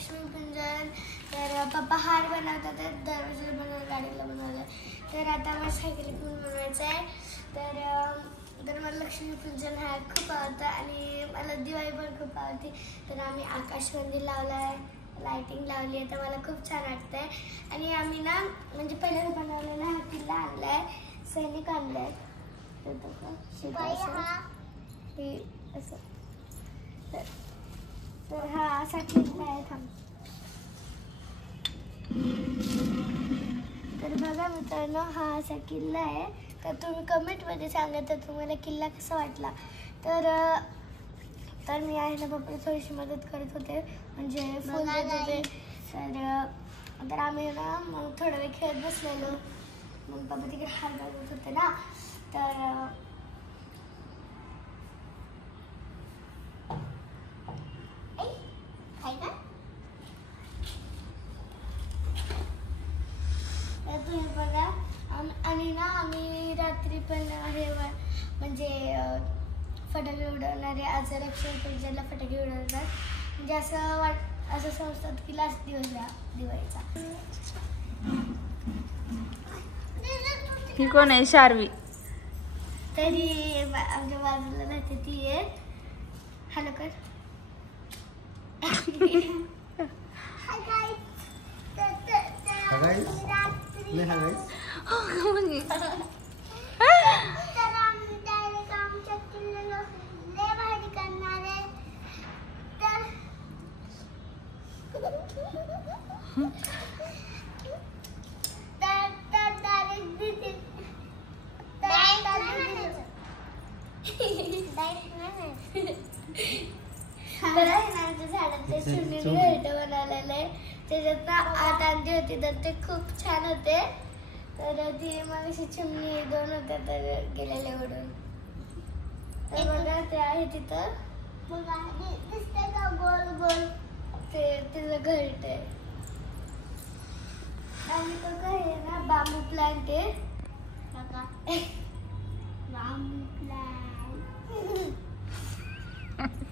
लक्ष्मीपूजन. तर पप्पा हार बनवतात, दरवाजाला बनवलं, गाडीला बनवलं. तर आता मला सायकल पण बनवायचं आहे. तर मला लक्ष्मीपूजन हा खूप आवडतं आणि मला दिवाळी पण खूप आवडते. तर आम्ही आकाशकंदील लावला आहे, लायटिंग लावली आहे, तर मला खूप छान वाटतं आहे. आणि आम्ही ना म्हणजे पहिल्यांदा बनवलेला हा किल्ला आणला आहे, सैनिक आणला आहे. तर हा असा किल्ला आहे. तर बघा मित्रांनो, हा असा किल्ला आहे. तर तुम्ही कमेंटमध्ये सांगा तर तुम्हाला किल्ला कसा वाटला. तर मी आहे ना पप्पाला थोडीशी मदत करत होते, म्हणजे फुल देत होते. तर आम्ही ना मग थोडा वेळ खेळत बसलेलो. मग पप्पा तिकडे हात बघत होते ना. तर तुम्ही बघा. आणि ना आम्ही रात्री पण हे म्हणजे फटाके उडवणारे, आज लक्ष्मीपूजनला फटाके उडवतात. म्हणजे असं समजतात की लास्ट दिवस दिवाळीचा. ही कोण आहे? शार्वी. तरी आमच्या बाजूला राहते ती आहे. हॅलो कर. बनवलेलं आहे, त्याच्यात ना 8 अंडी होती. तर ते खूप छान होते. तर ती मग अशी चिमणी 2 होत्या तर गेलेले उडून. तर बघा ते आहे तिथं, दिसते का गोल गोल, ते तिचं घरट आहे. आणि तो काय आहे ना बांबू प्लांट आहे. बांबू प्लांट.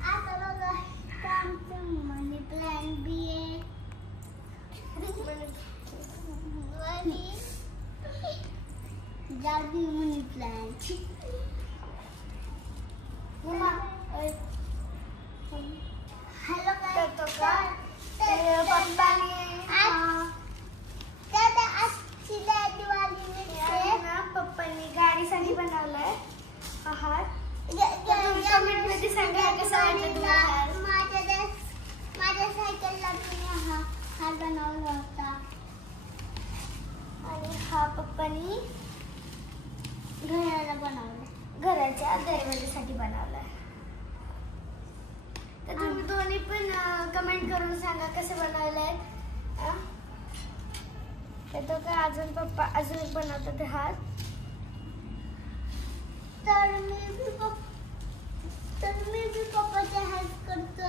आता बघा आमचं मनी प्लांट बी आहे. जादू मनी प्लांट. हॅलो करतो का? तर पप्पाने पप्पांनी गाडीसाठी बनवलाय हा हार. कमेंटमध्ये सांगा कसा वाटला तुम्हाला. माझ्या सायकलला तुम्ही हा हार बनवला होता. आणि हा पप्पांनी घराला बनवला, घराच्या दरवाजासाठी बनवलाय. तर तुम्ही दोन्ही पण कमेंट करून सांगा कसे बनवले. तर तो काय अजून पप्पा अजून बनवतात हार. तर मी बी पप्पाच्या हेल्प करतो.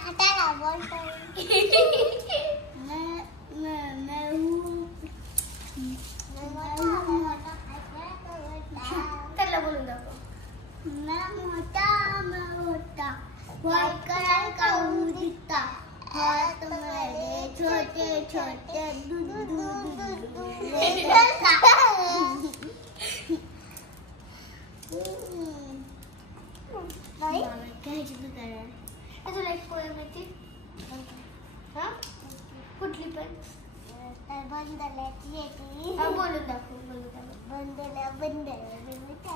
खटाला बोलतो. त्याला बोलून दाखव. मोठा व्हाईट कलर का दिखता, हाथ मेरे छोटे छोटे तुला एक पोळी माहिती? कुठली पण? बंदल्याची येते. बोलून दाखव. बंदल्या मोठा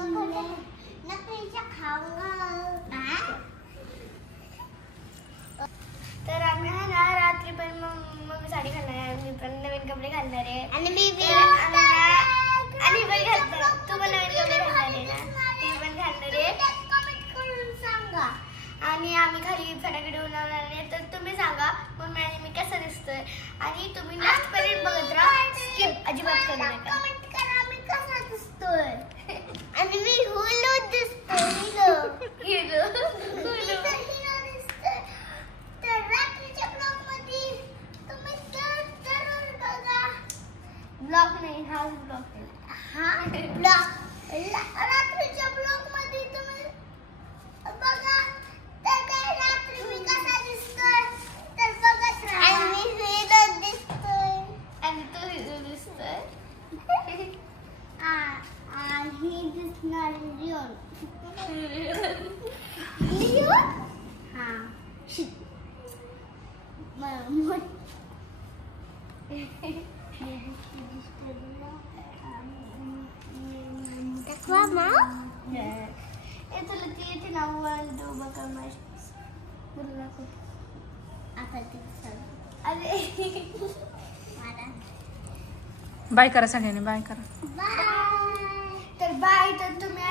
बंडल्या नकलीच्या खाऊंगा. तर आम्ही हा ना रात्री पण मग साडी घालणार आहे, मी पण नवीन कपडे घालणार आहे. आणि मी पण घालणार. तू पण नवीन कपडे घालणार आहे ना? ती पण घालणार आहे. कमेंट करून सांगा. आणि आम्ही साठी तुम्ही लास्ट पर्यंत बघत राहा, स्किप अजिबात करू नका. कमेंट करा मी कसा दिसतोय आणि मी हुलो दिसतोय. हिरो दिसतोय. तर रात्रीच्या ब्लॉग मध्ये तुम्ही जरूर बघा. ब्लॉग नाही, हा ब्लॉग रात्रीच्या ब्लॉग मध्ये तुम्ही बघा. तर रात्री मी कसा दिसतोय तर बघत राहा. आणि हिरो दिसतोय आणि तो हिरो दिसतोय. ही दिसणार लिओन. लिओन हा तुला ती येते ना बघा बाय करा सगळ्यांनी, बाय करा. तर बाय. तर तुम्ही